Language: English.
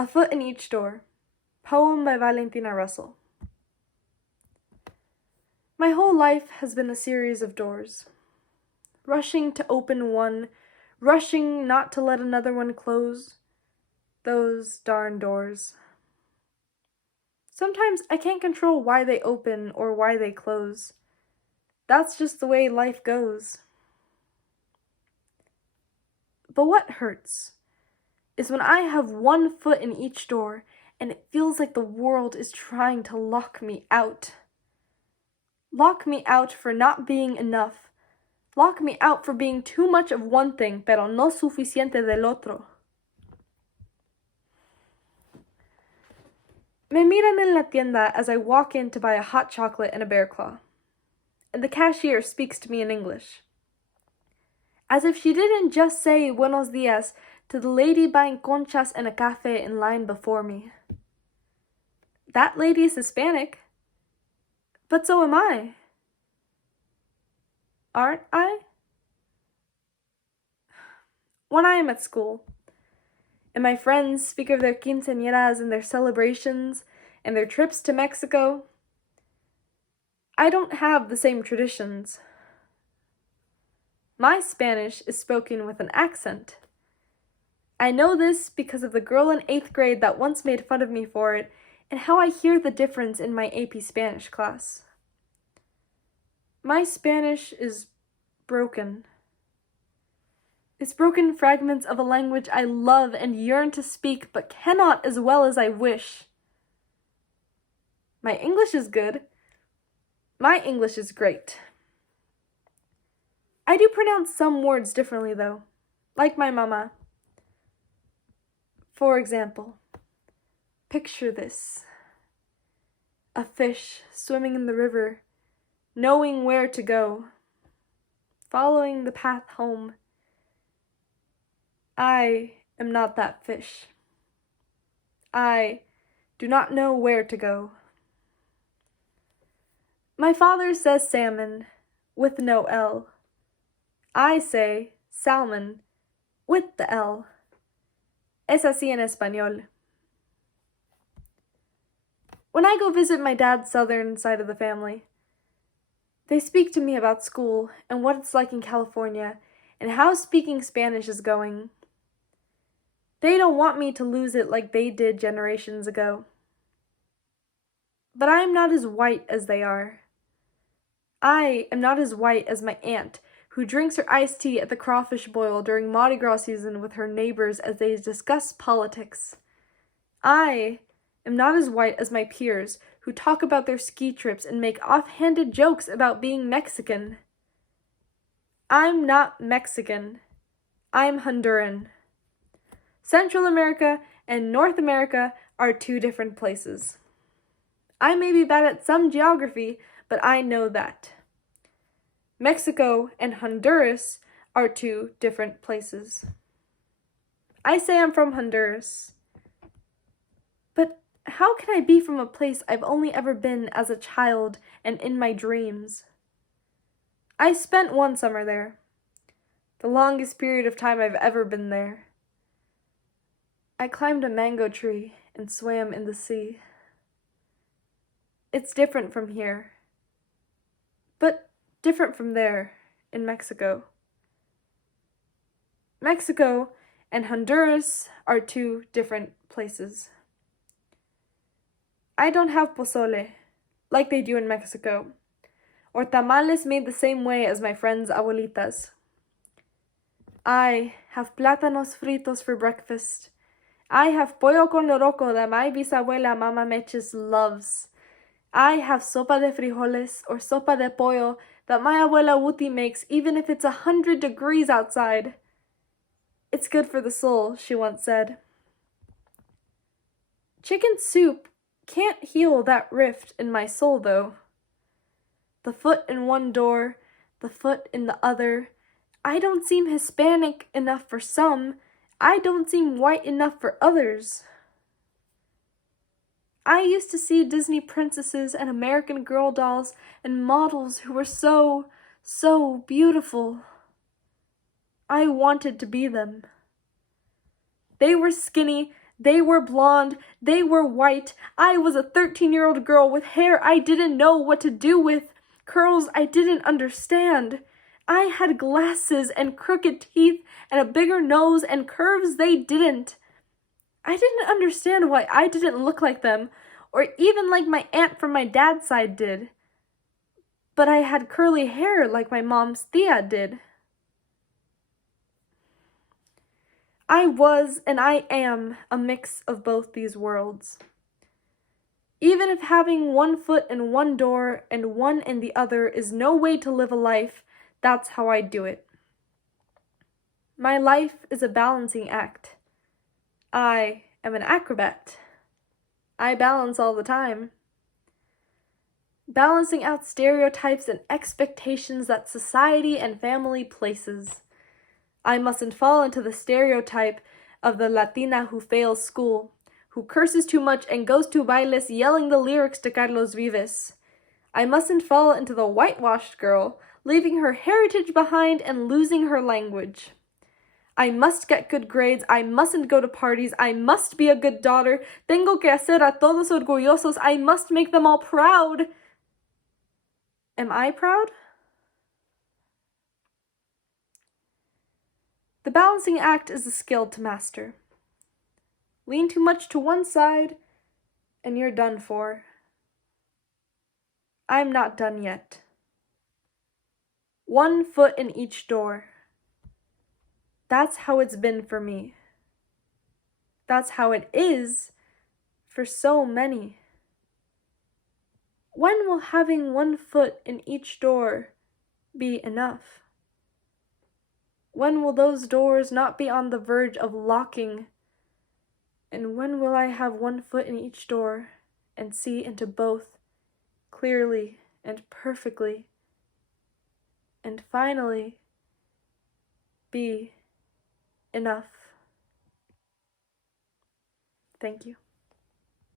A Foot in Each Door. Poem by Valentina. My whole life has been a series of doors. Rushing to open one, rushing not to let another one close. Those darn doors. Sometimes I can't control why they open or why they close. That's just the way life goes. But what hurts is when I have one foot in each door and it feels like the world is trying to lock me out. Lock me out for not being enough. Lock me out for being too much of one thing, pero no suficiente del otro. Me miran en la tienda as I walk in to buy a hot chocolate and a bear claw. And the cashier speaks to me in English. As if she didn't just say buenos dias to the lady buying conchas and a café in line before me. That lady is Hispanic. But so am I. Aren't I? When I am at school, and my friends speak of their quinceañeras and their celebrations and their trips to Mexico, I don't have the same traditions. My Spanish is spoken with an accent. I know this because of the girl in 8th grade that once made fun of me for it, and how I hear the difference in my AP Spanish class. My Spanish is broken. It's broken fragments of a language I love and yearn to speak, but cannot as well as I wish. My English is good. My English is great. I do pronounce some words differently, though, like my mama. For example, picture this. A fish swimming in the river, knowing where to go, following the path home. I am not that fish. I do not know where to go. My father says salmon with no L. I say salmon with the L. Es así en español. When I go visit my dad's southern side of the family, they speak to me about school and what it's like in California and how speaking Spanish is going. They don't want me to lose it like they did generations ago. But I am not as white as they are. I am not as white as my aunt, who drinks her iced tea at the crawfish boil during Mardi Gras season with her neighbors as they discuss politics. I am not as white as my peers, who talk about their ski trips and make offhanded jokes about being Mexican. I'm not Mexican. I'm Honduran. Central America and North America are two different places. I may be bad at some geography, but I know that. Mexico and Honduras are two different places. I say I'm from Honduras. But how can I be from a place I've only ever been as a child and in my dreams? I spent one summer there, the longest period of time I've ever been there. I climbed a mango tree and swam in the sea. It's different from here, but different from there in Mexico. Mexico and Honduras are two different places. I don't have pozole, like they do in Mexico, or tamales made the same way as my friends' abuelitas. I have plátanos fritos for breakfast. I have pollo con loroco that my bisabuela Mama Meches loves. I have sopa de frijoles or sopa de pollo that my abuela Wuti makes even if it's 100 degrees outside. It's good for the soul, she once said. Chicken soup can't heal that rift in my soul, though. The foot in one door, the foot in the other. I don't seem Hispanic enough for some. I don't seem white enough for others. I used to see Disney princesses and American Girl dolls and models who were so beautiful. I wanted to be them. They were skinny, They were blonde, they were white. I was a 13-year-old girl with hair I didn't know what to do with, curls I didn't understand. I had glasses and crooked teeth and a bigger nose and curves they didn't. I didn't understand why I didn't look like them, or even like my aunt from my dad's side did. But I had curly hair like my mom's tia did. I was and I am a mix of both these worlds. Even if having one foot in one door and one in the other is no way to live a life, that's how I do it. My life is a balancing act. I am an acrobat. I balance all the time. Balancing out stereotypes and expectations that society and family places. I mustn't fall into the stereotype of the Latina who fails school, who curses too much and goes to bailes yelling the lyrics to Carlos Vives. I mustn't fall into the whitewashed girl, leaving her heritage behind and losing her language. I must get good grades, I mustn't go to parties, I must be a good daughter, tengo que hacer a todos orgullosos, I must make them all proud. Am I proud? The balancing act is a skill to master. Lean too much to one side, and you're done for. I'm not done yet. One foot in each door. That's how it's been for me. That's how it is for so many. When will having one foot in each door be enough? When will those doors not be on the verge of locking? And when will I have one foot in each door and see into both clearly and perfectly, and finally be enough? Thank you.